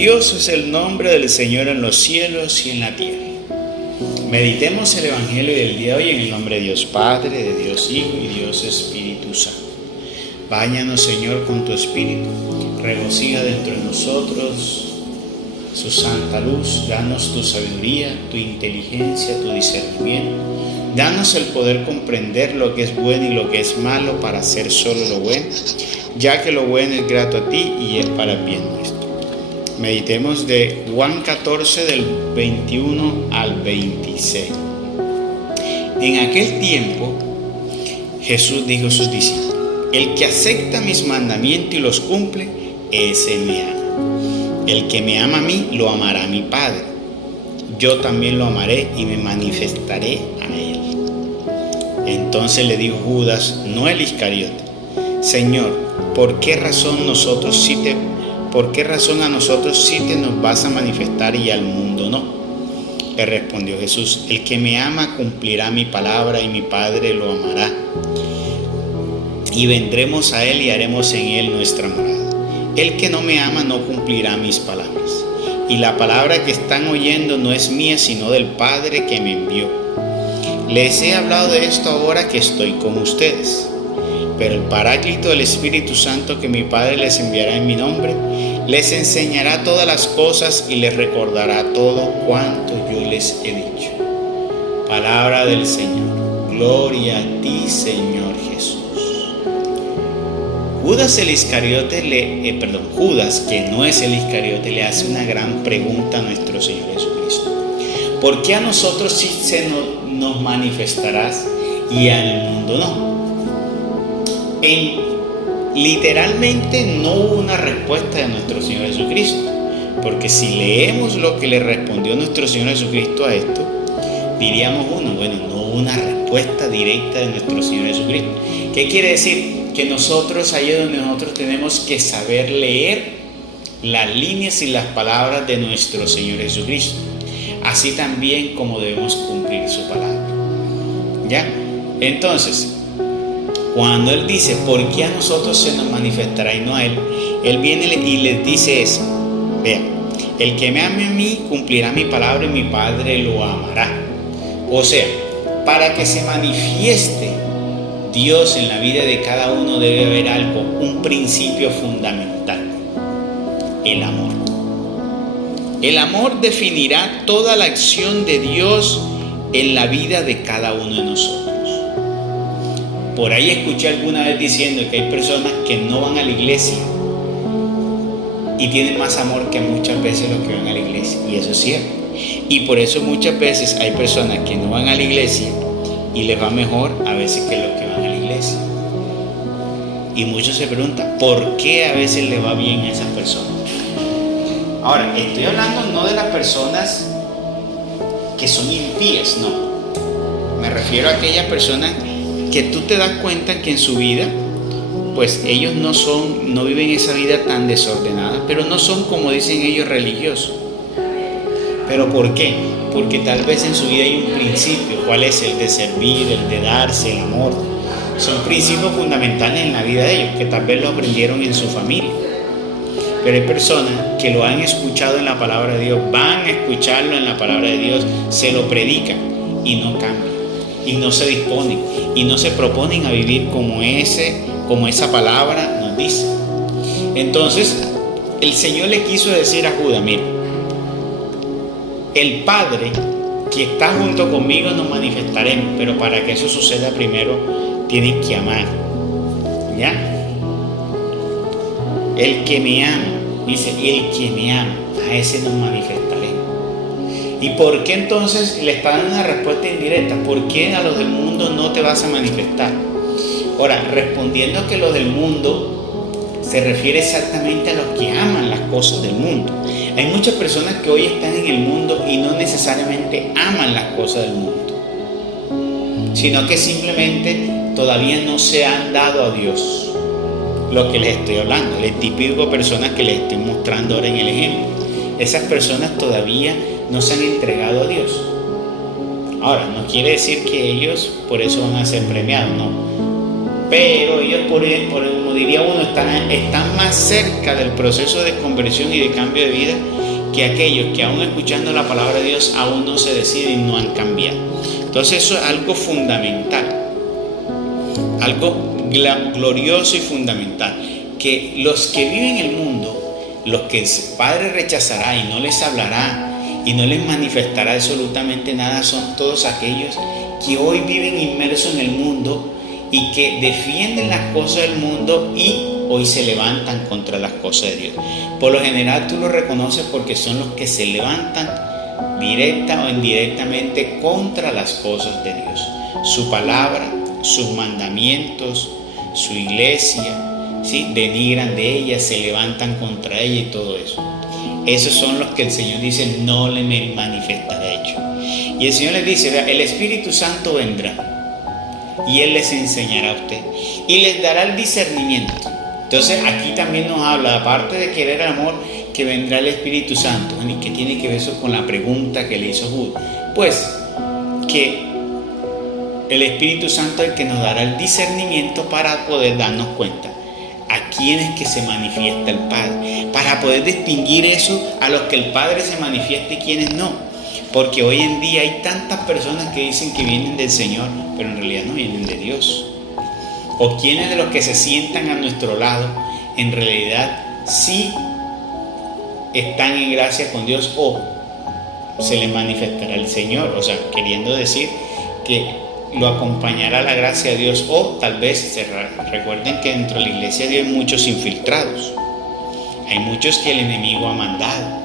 Grandioso es el nombre del Señor en los cielos y en la tierra. Meditemos el Evangelio del día de hoy en el nombre de Dios Padre, de Dios Hijo y Dios Espíritu Santo. Báñanos, Señor, con tu Espíritu. Regocija dentro de nosotros su santa luz. Danos tu sabiduría, tu inteligencia, tu discernimiento. Danos el poder comprender lo que es bueno y lo que es malo para hacer solo lo bueno, ya que lo bueno es grato a ti y es para el bien nuestro. Meditemos de Juan 14 del 21 al 26. En aquel tiempo Jesús dijo a sus discípulos: el que acepta mis mandamientos y los cumple, ese me ama. El que me ama a mí, lo amará a mi Padre. Yo también lo amaré y me manifestaré a él. Entonces le dijo Judas, no el Iscariote: Señor, ¿por qué razón a nosotros sí te nos vas a manifestar y al mundo no? Le respondió Jesús: el que me ama cumplirá mi palabra y mi Padre lo amará. Y vendremos a él y haremos en él nuestra morada. El que no me ama no cumplirá mis palabras. Y la palabra que están oyendo no es mía, sino del Padre que me envió. Les he hablado de esto ahora que estoy con ustedes. Pero el Paráclito, el Espíritu Santo que mi Padre les enviará en mi nombre, les enseñará todas las cosas y les recordará todo cuanto yo les he dicho. Palabra del Señor. Gloria a ti, Señor Jesús. Judas, que no es el Iscariote, le hace una gran pregunta a nuestro Señor Jesucristo. ¿Por qué a nosotros sí nos manifestarás y al mundo no? Literalmente no hubo una respuesta de nuestro Señor Jesucristo, porque si leemos lo que le respondió nuestro Señor Jesucristo a esto, diríamos no hubo una respuesta directa de nuestro Señor Jesucristo. ¿Qué quiere decir? Que nosotros, ahí es donde nosotros tenemos que saber leer las líneas y las palabras de nuestro Señor Jesucristo, así también como debemos cumplir su palabra. ¿Ya? Entonces, cuando Él dice, ¿por qué a nosotros se nos manifestará y no a Él? Él viene y les dice eso. Vean, el que me ame a mí cumplirá mi palabra y mi Padre lo amará. O sea, para que se manifieste Dios en la vida de cada uno debe haber algo, un principio fundamental: el amor. El amor definirá toda la acción de Dios en la vida de cada uno de nosotros. Por ahí escuché alguna vez diciendo que hay personas que no van a la iglesia y tienen más amor que muchas veces los que van a la iglesia, y eso es cierto. Y por eso muchas veces hay personas que no van a la iglesia y les va mejor a veces que los que van a la iglesia. Y muchos se preguntan, ¿por qué a veces le va bien a esas personas? Ahora, estoy hablando no de las personas que son impías, no. Me refiero a aquellas personas que tú te das cuenta que en su vida, pues ellos no viven esa vida tan desordenada, pero no son, como dicen ellos, religiosos. ¿Pero por qué? Porque tal vez en su vida hay un principio. ¿Cuál es? El de servir, el de darse, el amor. Son principios fundamentales en la vida de ellos, que tal vez lo aprendieron en su familia. Pero hay personas que lo han escuchado en la palabra de Dios, van a escucharlo en la palabra de Dios, se lo predican y no cambian, y no se disponen, y no se proponen a vivir como esa palabra nos dice. Entonces, el Señor le quiso decir a Judas: mira, el Padre que está junto conmigo nos manifestaremos, pero para que eso suceda primero tienen que amar. ¿Ya? El que me ama, dice, el que me ama, a ese nos manifestaré. ¿Y por qué entonces le está dando una respuesta indirecta? ¿Por qué a los del mundo no te vas a manifestar? Ahora, respondiendo que los del mundo se refiere exactamente a los que aman las cosas del mundo. Hay muchas personas que hoy están en el mundo y no necesariamente aman las cosas del mundo, sino que simplemente todavía no se han dado a Dios. Lo que les estoy hablando, el típico personas que les estoy mostrando ahora en el ejemplo. Esas personas todavía no se han entregado a Dios. Ahora, no quiere decir que ellos por eso van a ser premiados, no. pero ellos, como diría uno, están más cerca del proceso de conversión y de cambio de vida que aquellos que aún escuchando la palabra de Dios aún no se deciden y no han cambiado. Entonces eso es algo fundamental, algo glorioso y fundamental, que los que viven el mundo, los que el Padre rechazará y no les hablará y no les manifestará absolutamente nada, son todos aquellos que hoy viven inmersos en el mundo y que defienden las cosas del mundo y hoy se levantan contra las cosas de Dios. Por lo general tú lo reconoces porque son los que se levantan directa o indirectamente contra las cosas de Dios. Su palabra, sus mandamientos, su iglesia, ¿sí? Denigran de ella, se levantan contra ella y todo eso. Esos son los que el Señor dice, no le me manifestaré hecho. Y el Señor les dice, vea, el Espíritu Santo vendrá y Él les enseñará a usted y les dará el discernimiento. Entonces aquí también nos habla, aparte de querer el amor, que vendrá el Espíritu Santo. ¿Y qué tiene que ver eso con la pregunta que le hizo Judas? Pues que el Espíritu Santo es el que nos dará el discernimiento para poder darnos cuenta a quiénes que se manifiesta el Padre, para poder distinguir eso a los que el Padre se manifiesta y quienes no. Porque hoy en día hay tantas personas que dicen que vienen del Señor, pero en realidad no vienen de Dios. O quienes de los que se sientan a nuestro lado, en realidad sí están en gracia con Dios o se les manifestará el Señor. O sea, queriendo decir que lo acompañará la gracia de Dios, o tal vez recuerden que dentro de la iglesia de Dios hay muchos infiltrados. Hay muchos que el enemigo ha mandado,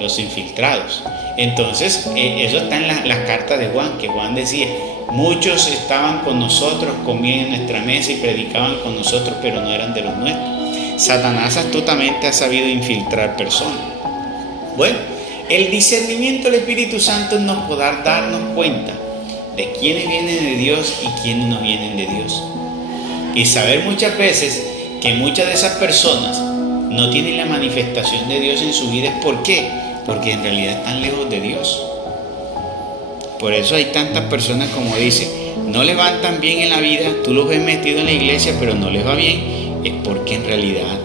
los infiltrados. Entonces, eso está en la carta de Juan, que Juan decía, muchos estaban con nosotros, comían en nuestra mesa y predicaban con nosotros, pero no eran de los nuestros. Satanás astutamente ha sabido infiltrar personas. Bueno, el discernimiento del Espíritu Santo nos podrá darnos cuenta de quiénes vienen de Dios y quiénes no vienen de Dios. Y saber muchas veces que muchas de esas personas no tienen la manifestación de Dios en su vida. ¿Por qué? Porque en realidad están lejos de Dios. Por eso hay tantas personas, como dice, no les van tan bien en la vida, tú los ves metidos en la iglesia, pero no les va bien. Es porque en realidad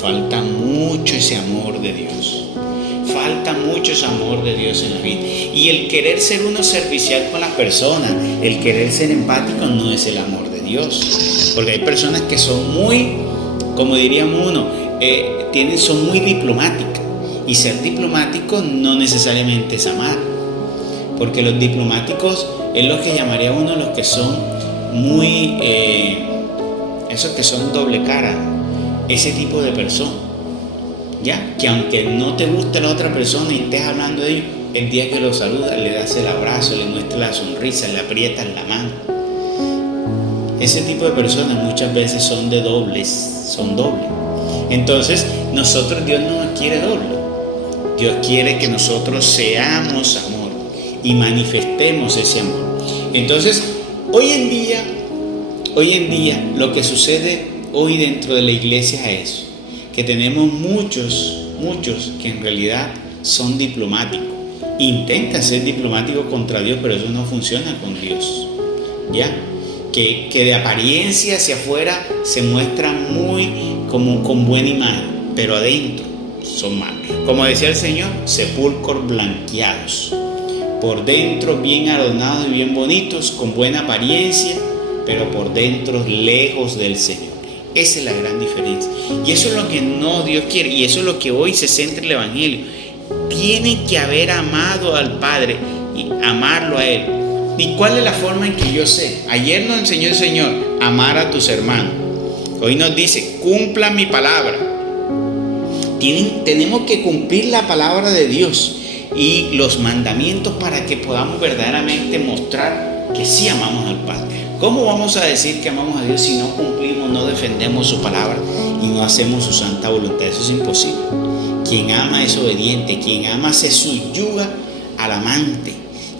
falta mucho ese amor de Dios. Falta mucho ese amor de Dios en la vida. Y el querer ser uno servicial con las personas, el querer ser empático, no es el amor de Dios. Porque hay personas que son muy, como diríamos uno, son muy diplomáticas. Y ser diplomático no necesariamente es amar. Porque los diplomáticos es lo que llamaría uno los que son muy, esos que son doble cara, ese tipo de personas. ¿Ya? Que aunque no te guste la otra persona y estés hablando de ellos, el día que lo saludas, le das el abrazo, le muestras la sonrisa, le aprietas la mano. Ese tipo de personas muchas veces son dobles. Entonces, Dios no nos quiere doble. Dios quiere que nosotros seamos amor y manifestemos ese amor. Entonces, hoy en día, lo que sucede hoy dentro de la iglesia es eso. Que tenemos muchos que en realidad son diplomáticos. Intentan ser diplomáticos contra Dios, pero eso no funciona con Dios. ¿Ya? Que de apariencia hacia afuera se muestran muy como con buena imagen, pero adentro son malos. Como decía el Señor, sepulcros blanqueados. Por dentro bien adornados y bien bonitos, con buena apariencia, pero por dentro lejos del Señor. Esa es la gran diferencia. Y eso es lo que no Dios quiere. Y eso es lo que hoy se centra el Evangelio. Tiene que haber amado al Padre y amarlo a Él. ¿Y cuál es la forma en que yo sé? Ayer nos enseñó el Señor, amar a tus hermanos. Hoy nos dice, cumpla mi palabra. Tenemos que cumplir la palabra de Dios y los mandamientos para que podamos verdaderamente mostrar que sí amamos al Padre. ¿Cómo vamos a decir que amamos a Dios si no cumplimos, no defendemos su palabra y no hacemos su santa voluntad? Eso es imposible. Quien ama es obediente, quien ama se subyuga al amante.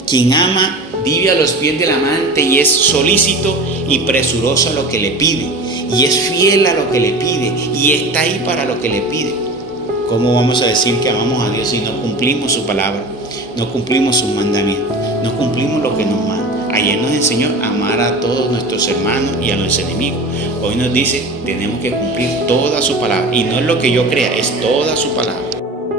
Quien ama vive a los pies del amante y es solícito y presuroso a lo que le pide. Y es fiel a lo que le pide y está ahí para lo que le pide. ¿Cómo vamos a decir que amamos a Dios si no cumplimos su palabra, no cumplimos sus mandamientos, no cumplimos lo que nos manda? Ayer nos enseñó a amar a todos nuestros hermanos y a los enemigos. Hoy nos dice, tenemos que cumplir toda su palabra. Y no es lo que yo crea, es toda su palabra.